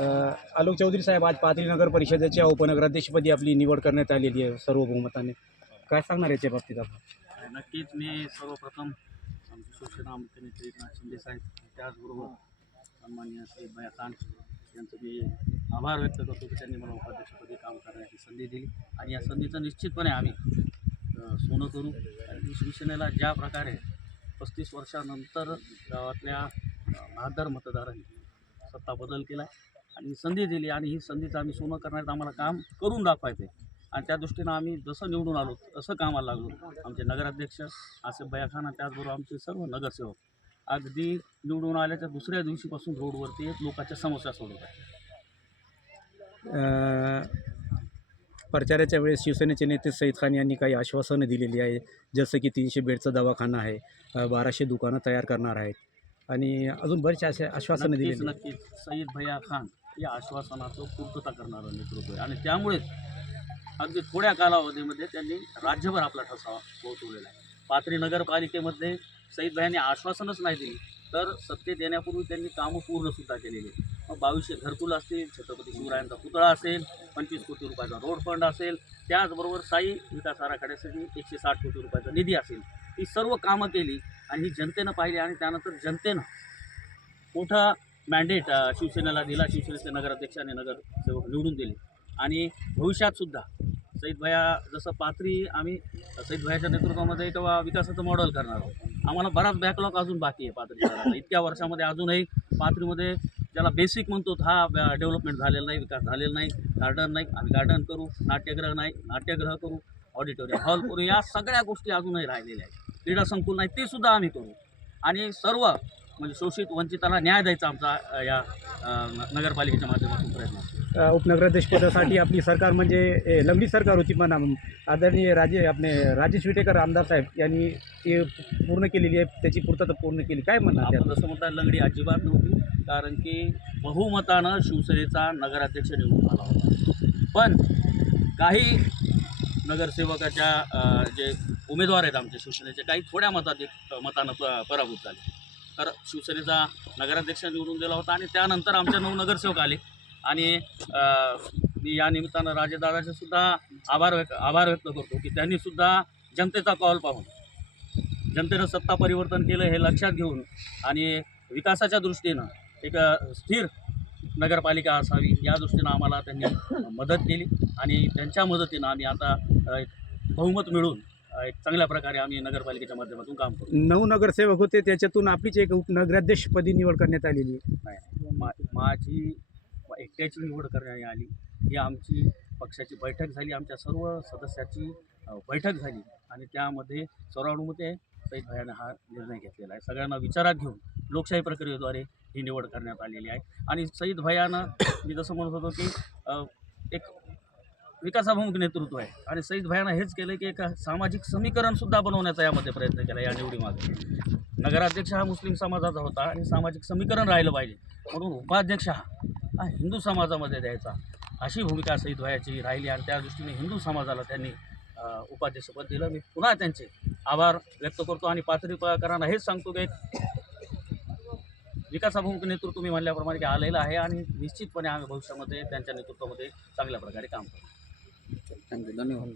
आलोक चौधरी साहेब, आज पाथरी नगर परिषदेच्या उपनगराध्यक्षपदी आपली निवड करण्यात आलेली आहे सर्व बहुमताने. काय सांगणार याच्या बाबतीत आपण? नक्कीच मी सर्वप्रथम आमचे शिवसेना मुख्यमंत्री एकनाथ शिंदे साहेब, त्याचबरोबर सन्माननीय श्री भैया खान यांचं मी आभार व्यक्त करतो की त्यांनी मला उपाध्यक्षपदी काम करण्याची संधी दिली आणि या संधीचं निश्चितपणे आम्ही सोनं करू. आणि शिवसेनेला ज्या प्रकारे 35 वर्षानंतर गावातल्या 72 मतदारांनी सत्ता बदल केला आणि ही संधी दिली आणि ही संधीचं आम्ही सोनं करण्याचं आम्हाला काम करून दाखवायचं आहे. आणि त्या दृष्टीनं आम्ही जसं निवडून आलो तसं कामाला लागलो. आमचे नगराध्यक्ष आसिफ भैया खान आणि त्याचबरोबर आमचे सर्व नगरसेवक अगदी निवडून आल्याच्या दुसऱ्या दिवशीपासून रोडवरती लोकांच्या समस्या सोडवत आहेत. प्रचाराच्या वेळेस शिवसेनेचे नेते सईद खान यांनी काही आश्वासनं दिलेली आहे, जसं की 300 बेडचा दवाखाना आहे, 1200 दुकानं तयार करणार आहेत आणि अजून बरेचसे असे आश्वासनं दिलेली. नक्कीच सईद भैया खान या आश्वासनाचं पूर्तता करणारं नेतृत्व आहे आणि त्यामुळेच अगदी थोड्या कालावधीमध्ये त्यांनी राज्यभर आपला ठसा पोहोचवलेला आहे. पाथरी नगरपालिकेमध्ये सईद भाईंनी आश्वासनच नाही दिली तर सत्तेत येण्यापूर्वी त्यांनी कामं पूर्णसुद्धा केलेली आहे. मग 2200 घरकुल असतील, छत्रपती शिवरायांचा पुतळा असेल, 25 कोटी रुपयाचा रोड फंड असेल, त्याचबरोबर साई विकास आराखड्यासाठी 160 कोटी रुपयाचा निधी असेल, ही सर्व कामं केली आणि ही जनतेनं पाहिली आणि त्यानंतर जनतेनं मोठा मॅन्डेट शिवसेनेला दिला. शिवसेनेचे नगराध्यक्ष आणि नगरसेवक निवडून दिले आणि भविष्यातसुद्धा सईद भैया जसं पाथरी आम्ही सईद भैयाच्या नेतृत्वामध्ये तेव्हा विकासाचं मॉडेल करणार आहोत. आम्हाला बराच बॅकलॉग अजून बाकी आहे पाथरी शहराला. इतक्या वर्षामध्ये अजूनही पाथरीमध्ये ज्याला बेसिक म्हणतो हा डेव्हलपमेंट झालेला नाही, विकास झालेला नाही. गार्डन नाही, आम्ही गार्डन करू. नाट्यगृह नाही, नाट्यगृह करू. ऑडिटोरियम हॉल करू. या सगळ्या गोष्टी अजूनही राहिलेल्या आहेत. क्रीडा संकुल नाही, ते सुद्धा आम्ही करू. आणि सर्व म्हणजे शोषित वंचिताला न्याय द्यायचा आमचा या नगरपालिकेच्या माध्यमातून प्रयत्न असतो. उपनगराध्यक्षपदासाठी आपली सरकार म्हणजे लंगडी सरकार होती, पण आदरणीय राजेश विटेकर आमदार साहेब यांनी ती पूर्ण केलेली आहे, त्याची पूर्तता पूर्ण केली. काय म्हणणार आपण जसं म्हणता लंगडी अजिबात नव्हती, कारण की बहुमतानं शिवसेनेचा नगराध्यक्ष निवडून आला होता. पण काही नगरसेवकाच्या जे उमेदवार आहेत आमच्या शिवसेनेचे, काही थोड्या मतानं पराभूत झाले. तर शिवसेनेचा नगराध्यक्ष निवडून दिला होता आणि त्यानंतर आमच्या 9 नगरसेवक आले आणि मी या निमित्तानं राजेदादाचे सुद्धा आभार व्यक्त करतो की त्यांनीसुद्धा जनतेचा कॉल पाहून जनतेनं सत्ता परिवर्तन केलं हे लक्षात घेऊन आणि विकासाच्या दृष्टीनं एक स्थिर नगरपालिका असावी या दृष्टीनं आम्हाला त्यांनी मदत केली आणि त्यांच्या मदतीनं आम्ही आता बहुमत मिळून एक चांगल्या प्रकारे आम्ही नगरपालिकेच्या माध्यमातून काम करू. 9 नगरसेवक होते, त्याच्यातून आपलीच एक उपनगराध्यक्षपदी निवड करण्यात आलेली नाही. माझी एकट्याची निवड करण्यात आली. ही आमची पक्षाची बैठक झाली, आमच्या सर्व सदस्याची बैठक झाली आणि त्यामध्ये सर्वानुमते सईद भैयाने हा निर्णय घेतलेला आहे. सगळ्यांना विचारात घेऊन लोकशाही प्रक्रियेद्वारे ही निवड करण्यात आलेली आहे. आणि सईद भैयानं मी जसं म्हणत होतो की एक विकासाभिमुख नेतृत्व आहे आणि सईद भैयानं हेच केलं की एक सामाजिक समीकरणसुद्धा बनवण्याचा यामध्ये प्रयत्न केला. या निवडीमागे नगराध्यक्ष हा मुस्लिम समाजाचा होता आणि सामाजिक समीकरण राहिलं पाहिजे म्हणून उपाध्यक्ष हा हिंदू समाजामध्ये द्यायचा, अशी भूमिका सईद भैयाची राहिली आणि त्या दृष्टीने हिंदू समाजाला त्यांनी उपाध्यक्षपद दिलं. मी पुन्हा त्यांचे आभार व्यक्त करतो आणि पाथरीकरांना हेच सांगतो की विकासाभिमुख नेतृत्व मी म्हणल्याप्रमाणे की आलेलं आहे आणि निश्चितपणे आम्ही भविष्यामध्ये त्यांच्या नेतृत्वामध्ये चांगल्या प्रकारे काम करू. थँक्यू, धन्यवाद.